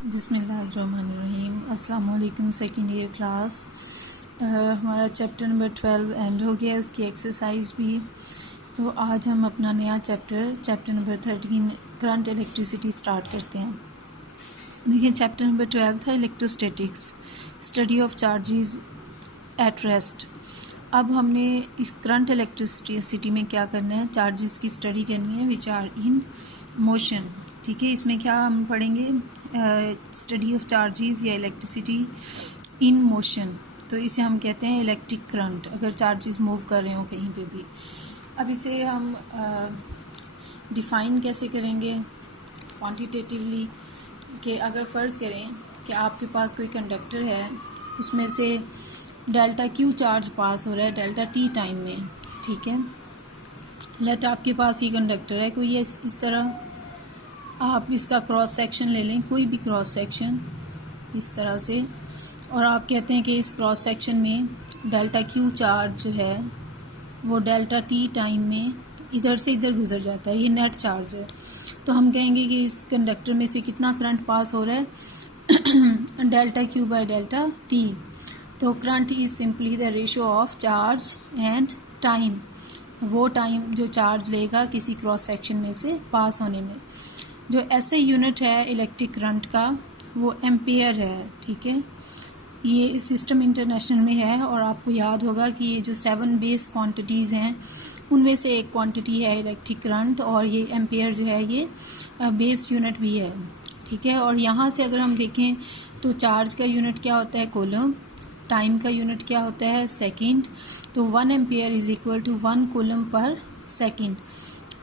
बिस्मिल्लाहिर्रहमानिर्रहीम। अस्सलाम वालेकुम। सेकेंड ईयर क्लास हमारा चैप्टर नंबर 12 एंड हो गया, उसकी एक्सरसाइज भी। तो आज हम अपना नया chapter number 13 current electricity start करते हैं। देखिए, चैप्टर नंबर 12 था electrostatics, study of charges at rest. अब हमने इस करंट इलेक्ट्रिसिटी में क्या करना है, चार्जेस की स्टडी करनी है विच आर इन मोशन। ठीक है, इसमें क्या हम पढ़ेंगे, स्टडी ऑफ चार्जेस या इलेक्ट्रिसिटी इन मोशन। तो इसे हम कहते हैं इलेक्ट्रिक करंट, अगर चार्जेस मूव कर रहे हो कहीं पे भी। अब इसे हम डिफ़ाइन कैसे करेंगे क्वांटिटेटिवली, कि अगर फ़र्ज़ करें कि आपके पास कोई कंडक्टर है, उसमें से डेल्टा क्यू चार्ज पास हो रहा है डेल्टा टी टाइम में। ठीक है, लेट आपके पास ये कंडक्टर है कोई इस तरह, आप इसका क्रॉस सेक्शन ले लें, कोई भी क्रॉस सेक्शन इस तरह से, और आप कहते हैं कि इस क्रॉस सेक्शन में डेल्टा क्यू चार्ज जो है वो डेल्टा टी टाइम में इधर से इधर गुजर जाता है, ये नेट चार्ज है। तो हम कहेंगे कि इस कंडक्टर में से कितना करंट पास हो रहा है delta Q by delta T. तो current is simply the ratio of charge and time, वो टाइम जो चार्ज लेगा किसी क्रॉस सेक्शन में से पास होने में। जो ऐसे यूनिट है इलेक्ट्रिक करंट का वो एम्पेयर है। ठीक है, ये सिस्टम इंटरनेशनल में है, और आपको याद होगा कि ये जो 7 बेस क्वांटिटीज़ हैं उनमें से एक क्वांटिटी है इलेक्ट्रिक करंट, और ये एम्पेयर जो है ये बेस यूनिट भी है। ठीक है, और यहाँ से अगर हम देखें तो चार्ज का यूनिट क्या होता है, कूलम। टाइम का यूनिट क्या होता है, सेकंड। तो 1 ampere is equal to 1 coulomb per second.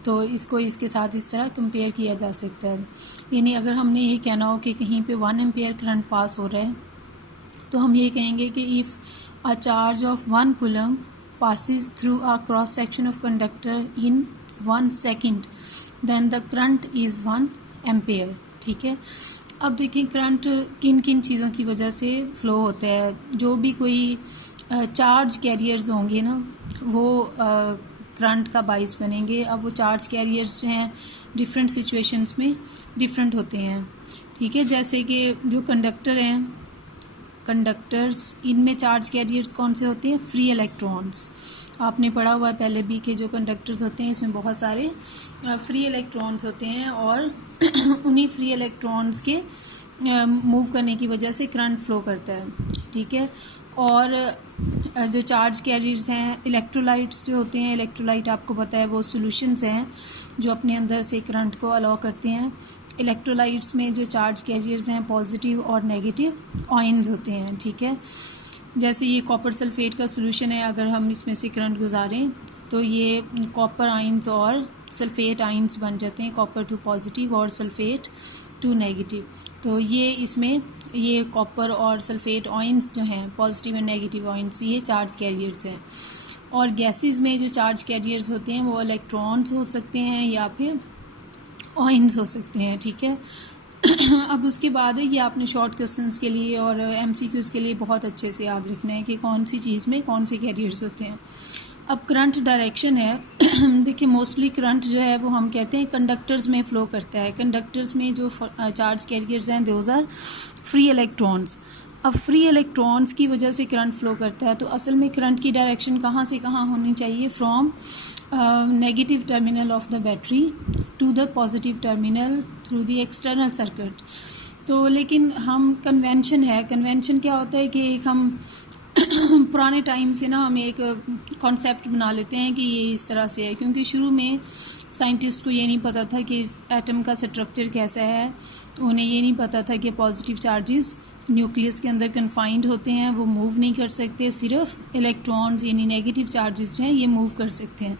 तो इसको इसके साथ इस तरह कंपेयर किया जा सकता है। यानी अगर हमने ये कहना हो कि कहीं पे 1 एम्पेयर करंट पास हो रहा है, तो हम ये कहेंगे कि if a charge of 1 coulomb passes through a cross section of conductor in 1 second, then the current is 1 ampere। ठीक है, अब देखिए करंट किन किन चीज़ों की वजह से फ़्लो होता है। जो भी कोई चार्ज कैरियर्स होंगे ना, वो करंट का बाइस बनेंगे। अब वो चार्ज कैरियर्स जो हैं डिफरेंट सिचुएशंस में डिफरेंट होते हैं। ठीक है, जैसे कि जो कंडक्टर हैं, कंडक्टर्स, इनमें चार्ज कैरियर्स कौन से होते हैं, फ्री इलेक्ट्रॉन्स। आपने पढ़ा हुआ है पहले भी कि जो कंडक्टर्स होते हैं इसमें बहुत सारे फ्री इलेक्ट्रॉन्स होते हैं, और उन्हीं फ्री इलेक्ट्रॉन्स के मूव करने की वजह से करंट फ्लो करता है। ठीक है, और जो चार्ज कैरियर्स हैं, इलेक्ट्रोलाइट्स जो होते हैं, इलेक्ट्रोलाइट आपको पता है वो सॉल्यूशंस हैं जो अपने अंदर से करंट को अलाउ करते हैं। इलेक्ट्रोलाइट्स में जो चार्ज कैरियर्स हैं पॉजिटिव और नेगेटिव आयन्स होते हैं। ठीक है, जैसे ये कॉपर सल्फेट का सॉल्यूशन है, अगर हम इसमें से करंट गुजारें तो ये कॉपर आयन्स और सल्फेट आयन्स बन जाते हैं, कॉपर टू पॉजिटिव और सल्फेट टू नेगेटिव। तो ये इसमें ये कॉपर और सल्फेट आयन्स जो हैं पॉजिटिव एंड नेगेटिव आयन्स, ये चार्ज कैरियर्स हैं। और गैसेस में जो चार्ज कैरियर्स होते हैं वो इलेक्ट्रॉन्स हो सकते हैं या फिर आयन्स हो सकते हैं। ठीक है, अब उसके बाद ये आपने शॉर्ट क्वेश्चंस के लिए और एमसीक्यूज़ के लिए बहुत अच्छे से याद रखना है कि कौन सी चीज़ में कौन से कैरियर्स होते हैं। अब करंट डायरेक्शन है देखिए, मोस्टली करंट जो है वो हम कहते हैं कंडक्टर्स में फ़्लो करता है। कंडक्टर्स में जो चार्ज कैरियर्स हैं दोज आर फ्री इलेक्ट्रॉन्स। अब फ्री इलेक्ट्रॉन्स की वजह से करंट फ़्लो करता है, तो असल में करंट की डायरेक्शन कहाँ से कहाँ होनी चाहिए, from negative terminal of the battery to the positive terminal through the external circuit. तो लेकिन हम कन्वेंशन क्या होता है कि एक हम पुराने टाइम से ना हम एक कॉन्सेप्ट बना लेते हैं कि ये इस तरह से है, क्योंकि शुरू में साइंटिस्ट को ये नहीं पता था कि एटम का स्ट्रक्चर कैसा है। तो उन्हें ये नहीं पता था कि पॉजिटिव चार्जेस न्यूक्लियस के अंदर कन्फाइंड होते हैं, वो मूव नहीं कर सकते, सिर्फ इलेक्ट्रॉन्स यानी नेगेटिव चार्जेस जो हैं ये मूव कर सकते हैं।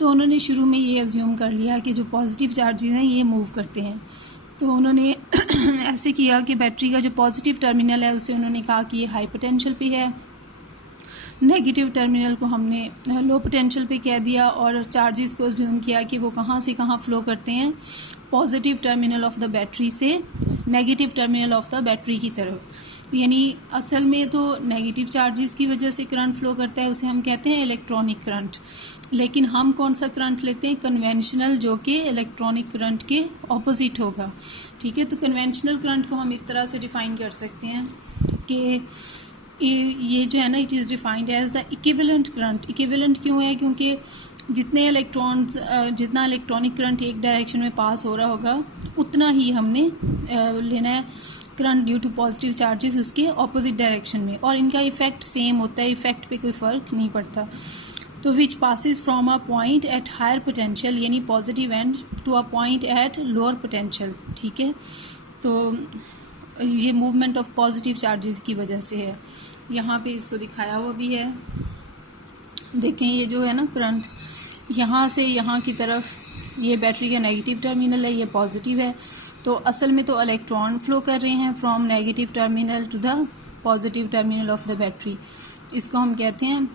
तो उन्होंने शुरू में ये एज्यूम कर लिया कि जो पॉजिटिव चार्जेस हैं ये मूव करते हैं। तो उन्होंने ऐसे किया कि बैटरी का जो पॉजिटिव टर्मिनल है उसे उन्होंने कहा कि ये हाई पोटेंशियल पे है, नेगेटिव टर्मिनल को हमने लो पोटेंशियल पे कह दिया, और चार्जेस को अज्यूम किया कि वो कहाँ से कहाँ फ़्लो करते हैं, positive terminal of the battery से negative terminal of the battery की तरफ। यानी असल में तो नेगेटिव चार्जेस की वजह से करंट फ्लो करता है, उसे हम कहते हैं इलेक्ट्रॉनिक करंट। लेकिन हम कौन सा करंट लेते हैं? कन्वेंशनल, जो कि इलेक्ट्रॉनिक करंट के ऑपोजिट होगा। ठीक है, तो कन्वेंशनल करंट को हम इस तरह से डिफ़ाइन कर सकते हैं कि ये जो है ना, it is defined as the equivalent current. Equivalent क्यों है? क्योंकि जितने इलेक्ट्रॉन्स जितना इलेक्ट्रॉनिक करंट एक डायरेक्शन में पास हो रहा होगा उतना ही हमने लेना है current due to positive charges उसके ऑपोजिट डायरेक्शन में, और इनका इफेक्ट सेम होता है, इफेक्ट पे कोई फ़र्क नहीं पड़ता। तो which passes from a point at higher potential, यानी positive end, to a point at lower potential. ठीक है, तो ये मूवमेंट ऑफ पॉजिटिव चार्जेस की वजह से है। यहाँ पे इसको दिखाया हुआ भी है, देखें ये जो है ना करंट, यहाँ से यहाँ की तरफ, ये बैटरी का नेगेटिव टर्मिनल है, ये पॉजिटिव है। तो असल में तो इलेक्ट्रॉन फ्लो कर रहे हैं from negative terminal to the positive terminal of the battery. इसको हम कहते हैं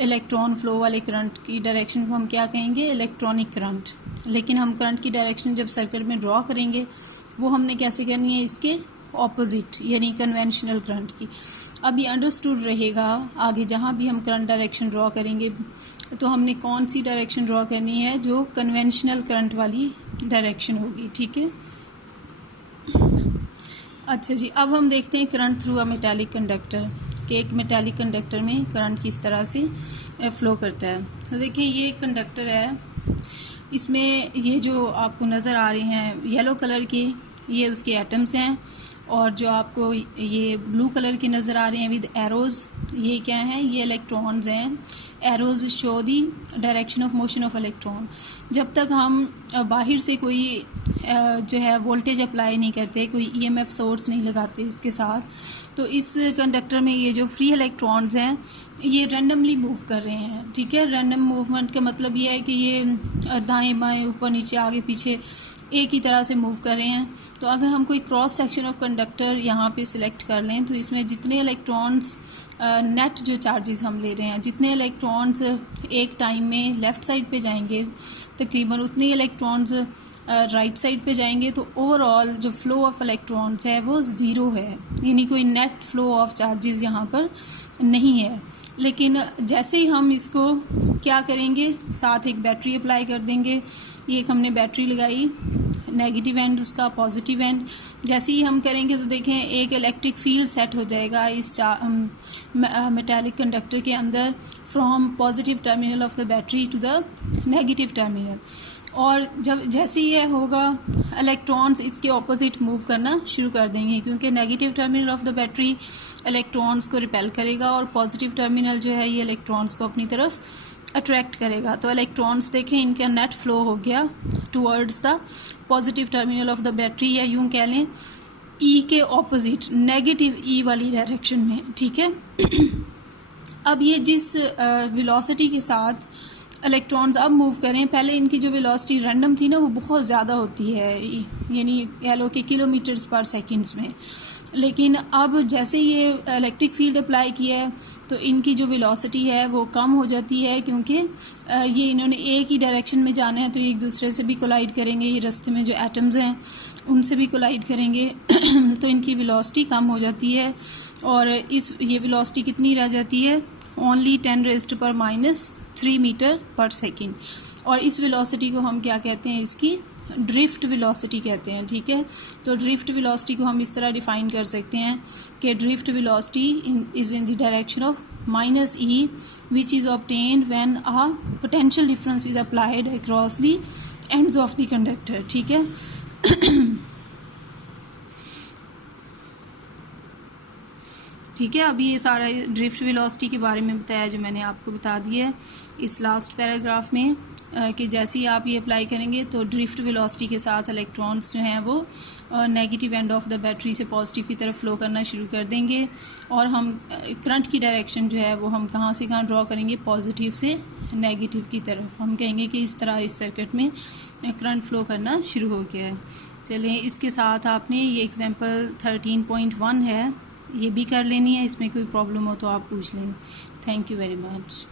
इलेक्ट्रॉन फ्लो वाले करंट की डायरेक्शन को हम क्या कहेंगे? Electronic current. लेकिन हम करंट की डायरेक्शन जब सर्किट में ड्रॉ करेंगे वो हमने कैसे करनी है? इसके ऑपोजिट, यानी कन्वेंशनल करंट की। अब ये अंडरस्टूड रहेगा आगे जहाँ भी हम करंट डायरेक्शन ड्रॉ करेंगे तो हमने कौन सी डायरेक्शन ड्रॉ करनी है? जो कन्वेंशनल करंट वाली डायरेक्शन होगी। ठीक है, अच्छा जी, अब हम देखते हैं current through a metallic conductor, कि एक मेटालिक कंडक्टर में करंट किस तरह से फ्लो करता है। तो देखिए ये कंडक्टर है, इसमें ये जो आपको नज़र आ रहे हैं येलो कलर के, ये उसके एटम्स हैं, और जो आपको ये ब्लू कलर के नज़र आ रहे हैं विद एरोज़, ये क्या हैं? ये इलेक्ट्रॉन्स हैं। Arrows show the direction of motion of electron. जब तक हम बाहर से कोई जो है वोल्टेज अप्लाई नहीं करते, कोई ईएमएफ सोर्स नहीं लगाते इसके साथ, तो इस कंडक्टर में ये जो फ्री इलेक्ट्रॉन्स हैं ये रैंडमली मूव कर रहे हैं। ठीक है, रैंडम मूवमेंट का मतलब ये है कि ये दाएं बाएं, ऊपर नीचे, आगे पीछे एक ही तरह से मूव कर रहे हैं। तो अगर हम कोई क्रॉस सेक्शन ऑफ कंडक्टर यहाँ पे सिलेक्ट कर लें तो इसमें जितने इलेक्ट्रॉन्स नेट जो चार्जेस हम ले रहे हैं, जितने इलेक्ट्रॉन्स एक टाइम में लेफ़्ट साइड पे जाएंगे तकरीबन उतने इलेक्ट्रॉन्स राइट साइड पे जाएंगे। तो ओवरऑल जो फ्लो ऑफ इलेक्ट्रॉन्स है वो ज़ीरो है, यानी कोई नेट फ्लो ऑफ चार्जेस यहाँ पर नहीं है। लेकिन जैसे ही हम इसको क्या करेंगे, साथ एक बैटरी अप्लाई कर देंगे। ये एक हमने बैटरी लगाई, नेगेटिव एंड उसका, पॉजिटिव एंड। जैसे ही हम करेंगे तो देखें एक इलेक्ट्रिक फील्ड सेट हो जाएगा इस मेटालिक कंडक्टर के अंदर, from positive terminal of the battery to the negative terminal. और जब जैसे ये होगा इलेक्ट्रॉन्स इसके ऑपोजिट मूव करना शुरू कर देंगे, क्योंकि negative terminal of the battery electrons को रिपेल करेगा और पॉजिटिव टर्मिनल जो है ये इलेक्ट्रॉन्स को अपनी तरफ अट्रैक्ट करेगा। तो इलेक्ट्रॉन्स देखें इनका नेट फ्लो हो गया towards the positive terminal of the battery, या यूँ कह लें ई के ऑपोजिट, नेगेटिव ई वाली डायरेक्शन में। ठीक है, अब ये जिस वेलोसिटी के साथ इलेक्ट्रॉन्स अब मूव करें, पहले इनकी जो वेलोसिटी रैंडम थी ना वो बहुत ज़्यादा होती है, यानी कह लो कि किलोमीटर्स पर सेकंड्स में। लेकिन अब जैसे ये इलेक्ट्रिक फील्ड अप्लाई किया है तो इनकी जो वेलोसिटी है वो कम हो जाती है, क्योंकि ये इन्होंने एक ही डायरेक्शन में जाना है तो एक दूसरे से भी कोलाइड करेंगे, ये रास्ते में जो एटम्स हैं उनसे भी कोलाइड करेंगे तो इनकी वेलोसिटी कम हो जाती है। और ये वेलोसिटी कितनी रह जाती है? ओनली 10⁻³ मीटर पर सेकेंड। और इस वेलोसिटी को हम क्या कहते हैं? इसकी ड्रिफ्ट वेलोसिटी कहते हैं। ठीक है, तो ड्रिफ्ट वेलोसिटी को हम इस तरह डिफ़ाइन कर सकते हैं कि drift velocity is in the direction of -e which is obtained when a potential difference is applied across the ends of the conductor. ठीक है, ठीक है, अभी ये सारा ड्रिफ्ट वेलोसिटी के बारे में बताया जो मैंने आपको बता दिया है इस लास्ट पैराग्राफ में, कि जैसे ही आप ये अप्लाई करेंगे तो ड्रिफ्ट वेलोसिटी के साथ इलेक्ट्रॉन्स जो हैं वो negative end of the battery से पॉजिटिव की तरफ फ्लो करना शुरू कर देंगे। और हम करंट की डायरेक्शन जो है वो हम कहाँ से कहाँ ड्रॉ करेंगे? पॉजिटिव से नेगेटिव की तरफ। हम कहेंगे कि इस तरह इस सर्किट में करंट फ्लो करना शुरू हो गया है। चलें, इसके साथ आपने ये एग्जांपल 13.1 है, ये भी कर लेनी है। इसमें कोई प्रॉब्लम हो तो आप पूछ लें। Thank you very much.